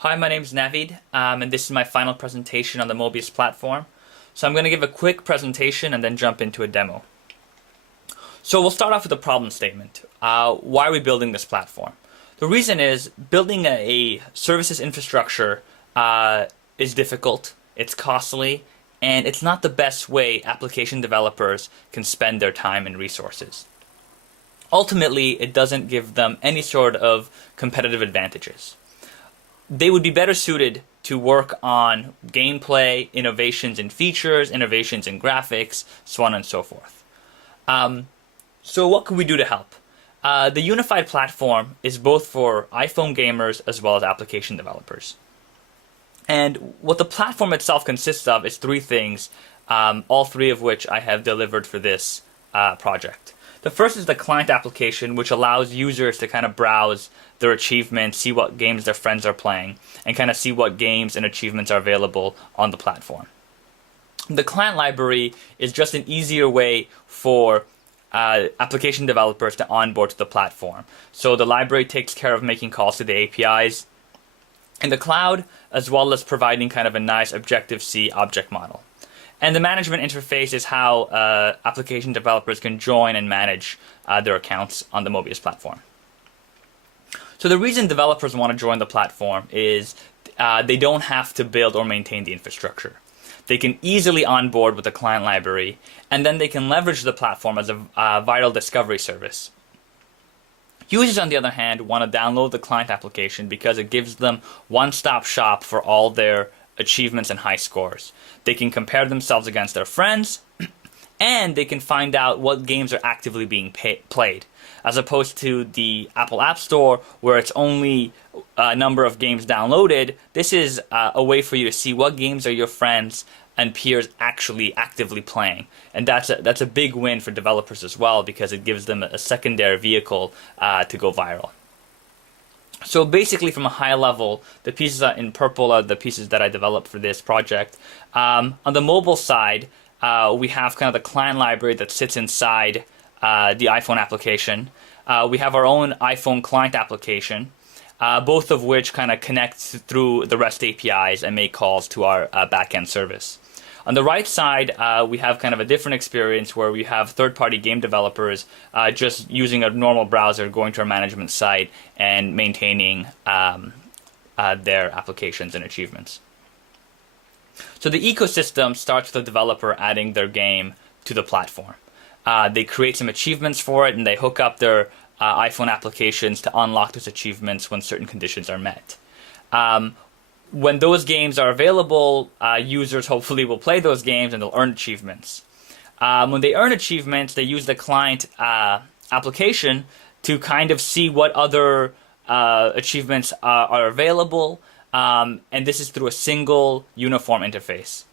Hi, my name is Navid, and this is my final presentation on the Mobius platform. So I'm going to give a quick presentation and then jump into a demo. So we'll start off with a problem statement. Why are we building this platform? The reason is building a services infrastructure is difficult, it's costly, and it's not the best way application developers can spend their time and resources. Ultimately, it doesn't give them any sort of competitive advantages. They would be better suited to work on gameplay, innovations in features, innovations in graphics, so on and so forth. So what can we do to help? The unified platform is both for iPhone gamers as well as application developers. And what the platform itself consists of is three things, all three of which I have delivered for this project. The first is the client application, which allows users to kind of browse their achievements, see what games their friends are playing, and kind of see what games and achievements are available on the platform. The client library is just an easier way for application developers to onboard to the platform. So the library takes care of making calls to the APIs in the cloud, as well as providing kind of a nice Objective-C object model. And the management interface is how application developers can join and manage their accounts on the Mobius platform. So the reason developers want to join the platform is they don't have to build or maintain the infrastructure. They can easily onboard with the client library, and then they can leverage the platform as a viral discovery service. Users, on the other hand, want to download the client application because it gives them one-stop shop for all their achievements and high scores. They can compare themselves against their friends, and they can find out what games are actively being played, as opposed to the Apple App Store, where it's only a number of games downloaded. This is a way for you to see what games are your friends and peers actually actively playing, and that's a big win for developers as well, because it gives them a secondary vehicle to go viral. So basically, from a high level, the pieces in purple are the pieces that I developed for this project. On the mobile side, we have kind of the client library that sits inside the iPhone application. We have our own iPhone client application, both of which kind of connect through the REST APIs and make calls to our backend service. On the right side, we have kind of a different experience where we have third-party game developers just using a normal browser, going to our management site and maintaining their applications and achievements. So the ecosystem starts with the developer adding their game to the platform. They create some achievements for it, and they hook up their iPhone applications to unlock those achievements when certain conditions are met. When those games are available, users hopefully will play those games and they'll earn achievements. When they earn achievements, they use the client application to kind of see what other achievements are available, and this is through a single uniform interface.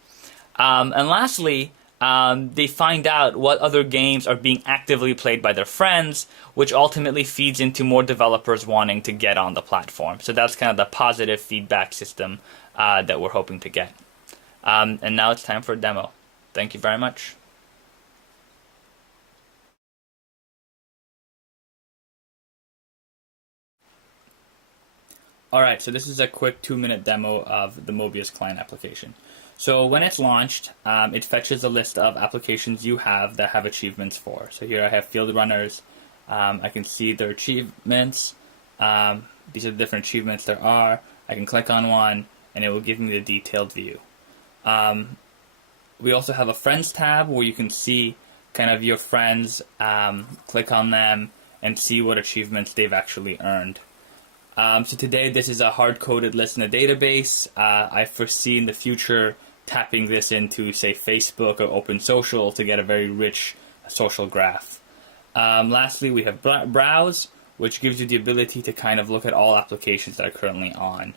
And lastly, they find out what other games are being actively played by their friends, which ultimately feeds into more developers wanting to get on the platform. So that's kind of the positive feedback system that we're hoping to get. And now it's time for a demo. Thank you very much. Alright, so this is a quick 2-minute demo of the Mobius client application. So when it's launched, it fetches a list of applications you have that have achievements for. So here I have field runners. I can see their achievements. These are the different achievements there are. I can click on one, and it will give me the detailed view. We also have a Friends tab where you can see kind of your friends, click on them, and see what achievements they've actually earned. So today this is a hard-coded list in a database. I foresee in the future tapping this into, say, Facebook or Open Social to get a very rich social graph. Lastly, we have Browse, which gives you the ability to kind of look at all applications that are currently on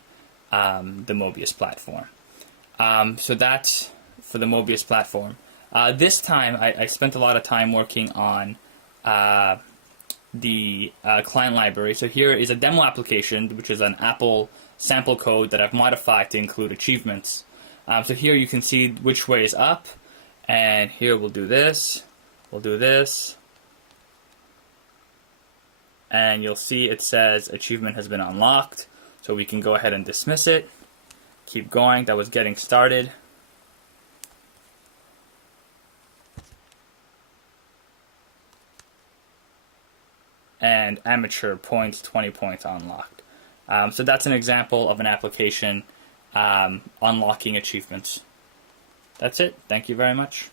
the Mobius platform. So that's for the Mobius platform. This time, I spent a lot of time working on the client library. So here is a demo application, which is an Apple sample code that I've modified to include achievements. So here you can see which way is up, and here we'll do this, and you'll see it says achievement has been unlocked. So we can go ahead and dismiss it. Keep going. That was getting started. And amateur points, 20 points unlocked. So that's an example of an application unlocking achievements. That's it. Thank you very much.